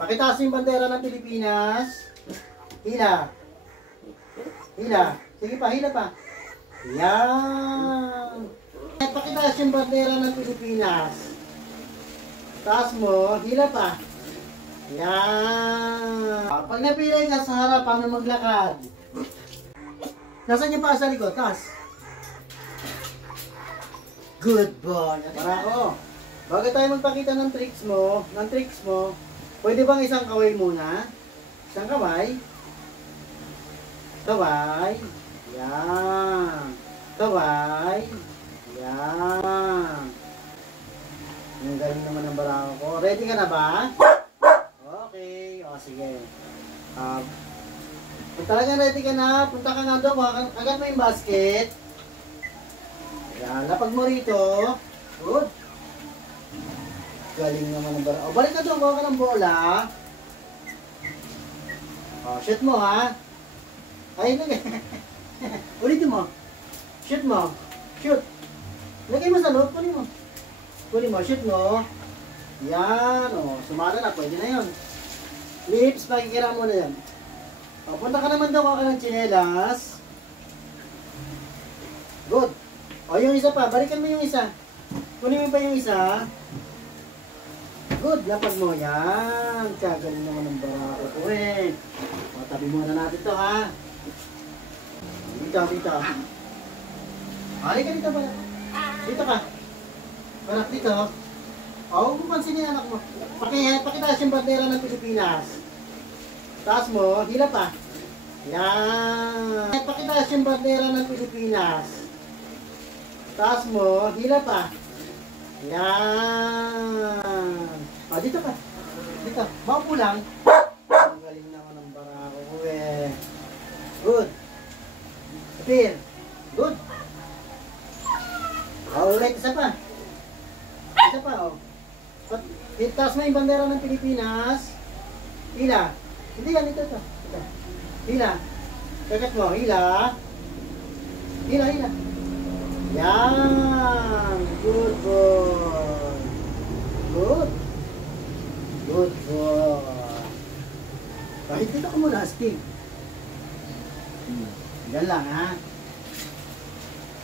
Pakitaas yung bandera ng Pilipinas. Hila. Hila. Sige pa, hila pa. Yan. Pakitaas yung bandera ng Pilipinas. Taas mo, hila pa. Yan. Pag napilay ka sa harap, paano maglakad? Nasaan yung paa sa likod? Taas. Good boy. Barako. Bago tayo magpakita ng tricks mo, pwede bang isang kaway muna? Isang kaway. Kaway. Yan. Kaway. Yan. Ang galing naman ng barako ko. Ready ka na ba? Okay. O, sige. Kung talagang ready ka na, punta ka nga doon. Agad mo yung basket. Yan. Lapag mo rito. Good. Galing naman ng barako. O, balik ka doon. Kuha ka ng bola. O, shoot mo ha. Ay, lagay. Ulitin mo. Shoot mo. Shoot. Lagay mo sa loob. Kunin mo. Kunin mo. Shoot mo. Yan. O, sumara na. Pwede na yun. Lips. Pakikira mo na yan. O, punta ka naman daw. Kuha ka ng tsinelas. Good. O, yung isa pa. Balikan mo yung isa. Kunin mo pa yung isa. Good. Lapag mo. Yan. Kagaling naman ng barako ko eh. O, tabi muna natin to ha. Dito, dito. Halika dito ba? Dito ka. Anak dito. O, huwag mo pansinin yung anak mo. Pakitaas yung bandera ng Pilipinas. Taas mo. Hila pa. Yan. Pakitaas yung bandera ng Pilipinas. Taas mo. Hila pa. Yan. O, dito ka. Dito. Maupo lang. Ang galing naman ng barako ko eh. Good. Appear. Good. O, ulit. Isa pa. Isa pa, o. Taas mo yung bandera ng Pilipinas. Hila. Hindi yan. Ito. Hila. Kagat mo. Hila. Hila, hila. Yan. Good boy. Good. Good boy. Kahit dito ka muna, Steve. Yan lang, ha?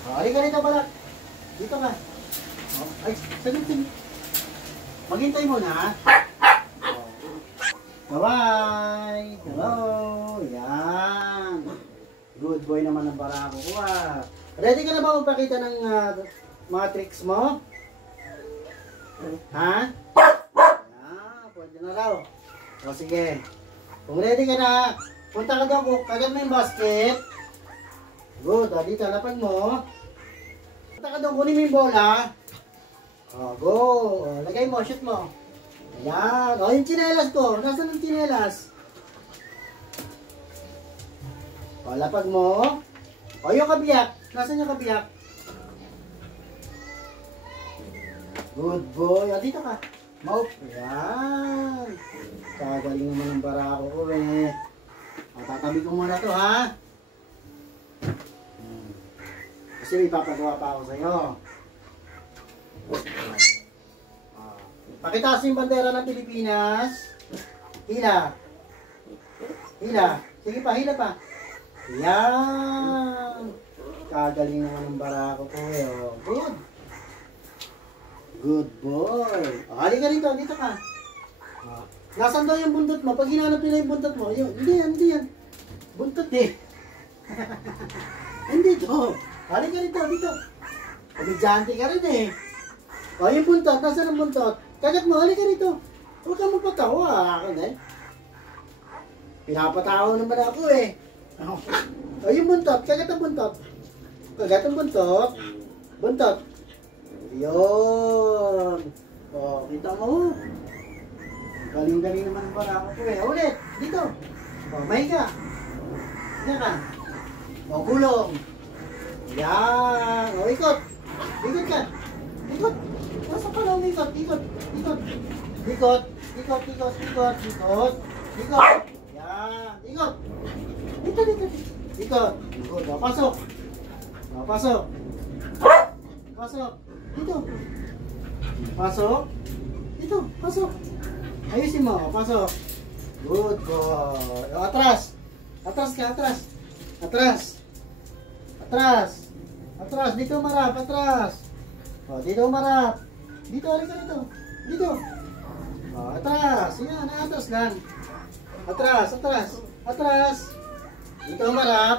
O, halika rito pala. Dito ka. O, ay, saglit. Maghintay muna, ha? Bye-bye. Hello. Yan. Good boy naman ang barako ko, ha? Ready ka na ba magpakita ng mga tricks mo? Ha? Pwede na raw. O, sige. Kung ready ka na, punta ka daw, kagad mo yung basket. Good. O, dito, lapag mo. Punta ka daw, kunin mo yung bola. O, go. O, lagay mo, shoot mo. Ayan. O, yung tsinelas ko. Nasaan yung tsinelas? O, lapag mo. O, yung kabiyak. Nasaan yung kabiyak? Good boy. O, dito ka. Maup. Ayan. Kagaling naman ng barako ko eh. O, tatabi ko muna to ha. Kasi may papagawa pa ako sa'yo. Pakitaas yung bandera ng Pilipinas. Hila. Hila. Sige pa, hila pa. Yan. Kagaling naman ng barako ko eh. Oh, good. Good boy. O, halika rito. Dito ka. Nasaan daw yung buntot mo? Pag hinanap nila yung buntot mo, hindi yan. Buntot eh. Hindi to. Halika rito, dito. Komedyante ka rin eh. O, yung buntot. Nasaan ang buntot? Kagat mo, halika rito. Huwag ka magpatawa. Akin eh. Pinapatawa naman ako eh. O, yung buntot. Kagat ang buntot. Kagat ang buntot. Buntot. Yun. O, kita mo. Galing-galing naman para ako po eh. Ulit. Dito. O, mahiga. Yan ka. O, gulong. Yan. O, ikot. Ikot ka. Ikot. Nasa pa lang ikot. Ikot. Ikot. Ikot. Ikot. Ikot. Ikot. Ikot. Ikot. Yan. Ikot. Dito. Ikot. Ikot. O, pasok. O, pasok. Pasok. Dito. Pasok. Dito. Pasok. Ayusin mo. Pasok. Good boy. O, atras. Atras ka, atras. Atras. Atras. Atras. Dito marap, atras. O, dito marap. Dito, halika dito. Dito. O, atras. Yan, atras lang. Atras, atras. Atras. Dito marap.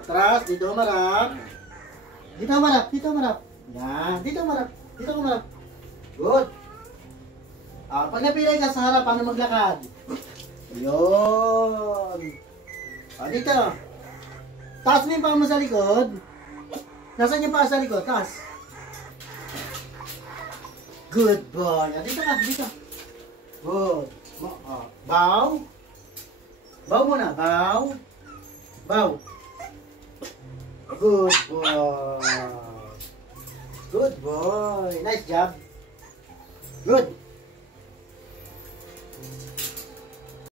Atras, dito marap. Dito marap, dito marap. Yan, dito marap. Dito ko marap. Good. Pag napilay ka sa harap, paano maglakad? Ayun. Dito. Taas mo yung paa mo sa likod. Nasaan yung paa sa likod? Taas. Good boy. Dito ka, dito. Good. Bow. Bow muna. Bow. Bow. Good boy. Good boy. Nice job. Good.